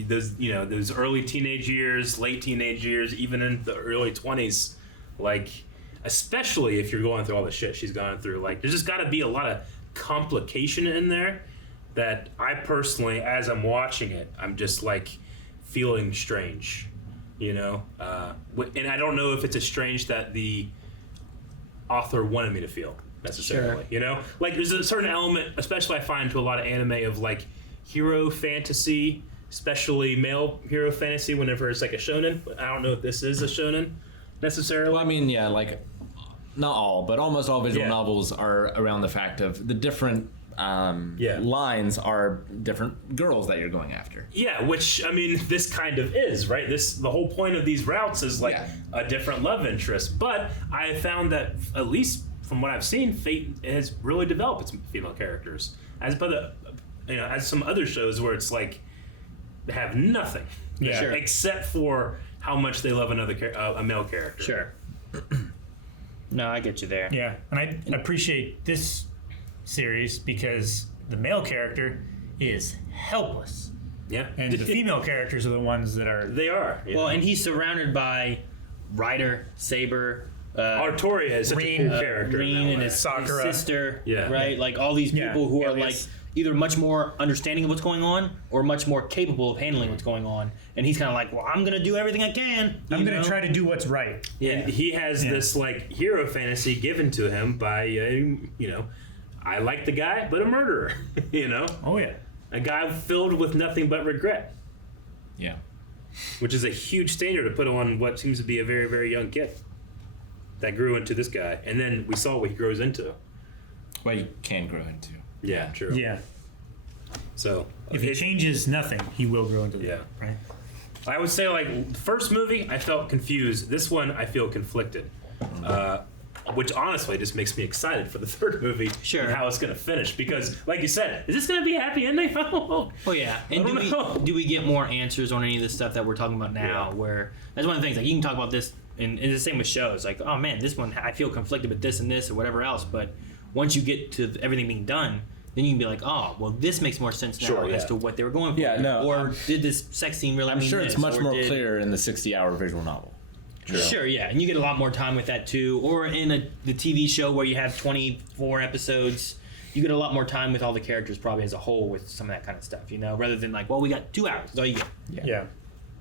those early teenage years, late teenage years, even in the early 20s, especially if you're going through all the shit she's gone through, there's just got to be a lot of complication in there that I personally, as I'm watching it, I'm just feeling strange, and I don't know if it's a strange that the author wanted me to feel necessarily. Sure. There's a certain element, especially I find to a lot of anime, of hero fantasy, especially male hero fantasy, whenever it's a shonen. But I don't know if this is a shonen necessarily. Well, I mean, yeah, not all, but almost all visual Yeah. novels are around the fact of the different lines are different girls that you're going after. Yeah, which, I mean, this kind of is, right? The whole point of these routes is a different love interest. But I found that, at least from what I've seen, Fate has really developed its female characters. As some other shows where it's they have nothing, except for how much they love a male character. Sure. No, I get you there. Yeah, and I appreciate this series because the male character is helpless, Yeah, and the female characters are the ones that are. They are. Well, and he's surrounded by Ryder, Saber, Artoria is such a cool character. Green and his Sakura. sister, Yeah. right? All these people who are Alias. either much more understanding of what's going on or much more capable of handling what's going on. And he's kind of well, I'm going to do everything I can. I'm going to try to do what's right. Yeah. And he has this hero fantasy given to him by I like the guy, but a murderer. Oh yeah. A guy filled with nothing but regret, Yeah. which is a huge standard to put on what seems to be a very, very young kid that grew into this guy. And then we saw what he grows into. What you can grow into. Yeah, true. Yeah. So If he changes nothing, he will grow into that. Yeah. Right. I would say the first movie I felt confused. This one I feel conflicted. Which honestly just makes me excited for the third movie Sure. and how it's going to finish. Because, like you said, is this going to be a happy ending? Oh yeah, and I don't know. do we get more answers on any of this stuff that we're talking about now? Yeah. Where that's one of the things you can talk about this, and it's the same with shows. Oh man, this one I feel conflicted with this and this or whatever else. But once you get to everything being done, then you can be oh well, this makes more sense now Sure, as yeah. to what they were going for. Yeah, no, Or did this sex scene really? I'm mean sure it's this, much or more did- clear in the 60-hour visual novel. Sure, yeah, and you get a lot more time with that too. Or in the TV show where you have 24 episodes, you get a lot more time with all the characters probably as a whole with some of that kind of stuff, rather than we got 2 hours. That's all you get. Yeah.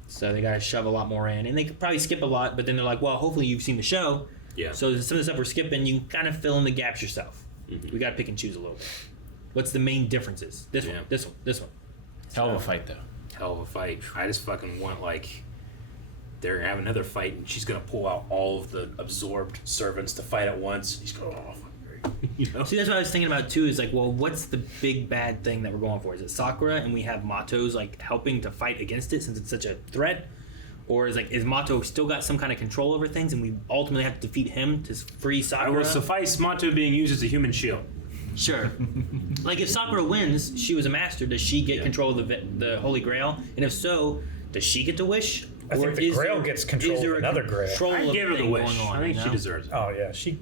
So they got to shove a lot more in, and they could probably skip a lot. But then they're well, hopefully you've seen the show. Yeah. So some of the stuff we're skipping, you can kind of fill in the gaps yourself. We got to pick and choose a little bit. What's the main differences? This one, this one, this one. Hell of a fight, though. Hell of a fight. I just fucking want they're gonna have another fight and she's gonna pull out all of the absorbed servants to fight at once. He's going, oh, fucking great. See, that's what I was thinking about too. Is what's the big bad thing that we're going for? Is it Sakura and we have Mato's helping to fight against it since it's such a threat, or is Mato still got some kind of control over things and we ultimately have to defeat him to free I Sakura? will suffice Mato being used as a human shield. Sure. If Sakura wins, she was a master. Does she get control of the Holy Grail? And if so, does she get to wish? I think the Grail gets control of another Grail. I'd give her the wish. I think she deserves it. Oh yeah. She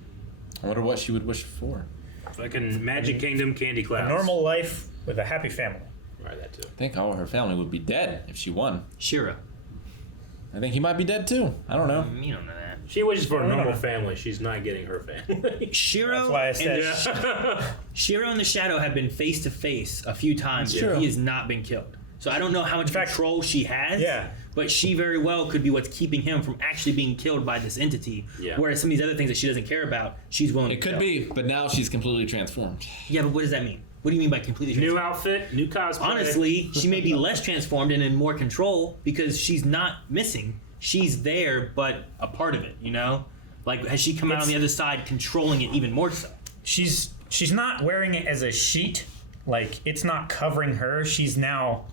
I wonder what she would wish for. Fucking Magic Kingdom candy clouds. normal life with a happy family. Right, that too. I think all her family would be dead if she won. Shira. I think he might be dead, too. I don't know. You don't know that. She wishes for a No, no, normal no. family. She's not getting her family. Shiro That's why I said. Yeah. Shiro and the Shadow have been face to face a few times, True. and he has not been killed. So I don't know how much fact- control she has. Yeah. but she very well could be what's keeping him from actually being killed by this entity. Yeah. Whereas some of these other things that she doesn't care about, she's willing. It to could kill. be, but now she's completely transformed. Yeah, but what does that mean? What do you mean by completely New transformed? outfit, new cosplay. Honestly, she may be less transformed and in more control because she's not missing. She's there, but a part of it. You know, like has she come out on the other side, controlling it even more so? She's not wearing it as a sheet. Like it's not covering her. She's now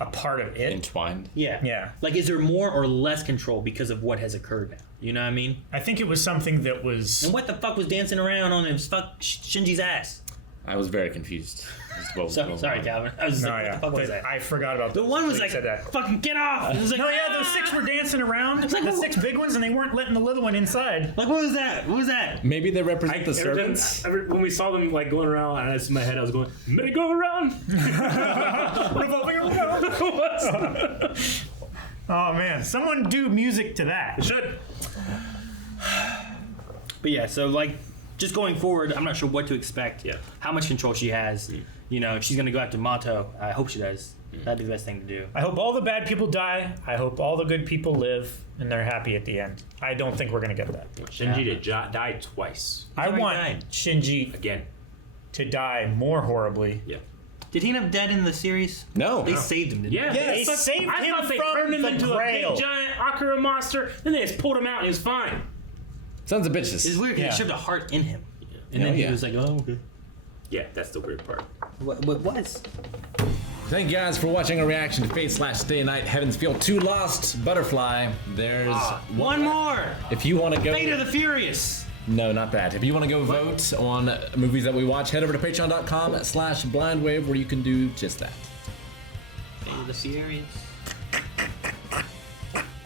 a part of it. Entwined. Yeah. Yeah. Like, is there more or less control because of what has occurred now? You know what I mean? I think it was something that was. And what the fuck was dancing around on his Shinji's ass? I was very confused. Sorry, Calvin. I was just No, like, yeah. what the fuck was that? I forgot about The one was you like, said that. fucking get off! It was like, No, yeah, those 6 were dancing around. like, the what- 6 big ones, and they weren't letting the little one inside. Like, what was that? What was that? Maybe they represent the servants. When we saw them like going around, and in my head I was going, merry-go-round. Revolving around. Oh man, someone do music to that. Should. But yeah, so like, just going forward, I'm not sure what to expect. Yeah. How much control she has. You know, if she's gonna go after Mato. I hope she does. That'd be the best thing to do. I hope all the bad people die. I hope all the good people live, and they're happy at the end. I don't think we're gonna get that. Shinji to die twice. I already want died. Shinji Again. to die more horribly. Yeah. Did he end up dead in the series? No. They saved him, didn't Yeah, they? They saved I him thought they from turned him the into a Grail. big giant Akira monster, then they just pulled him out and he was fine. Sons of bitches. It's weird because Yeah. they shoved a heart in him. And Oh, then he yeah. was like, oh, okay. Yeah, that's the weird part. What was? Thank you guys for watching a reaction to Fate/Stay Night Heaven's Feel 2 Lost Butterfly. There's One more! If you want to go. Fate of the Furious! No, not that. If you want to go vote on movies that we watch, head over to patreon.com/blindwave where you can do just that. Fate of the Furious.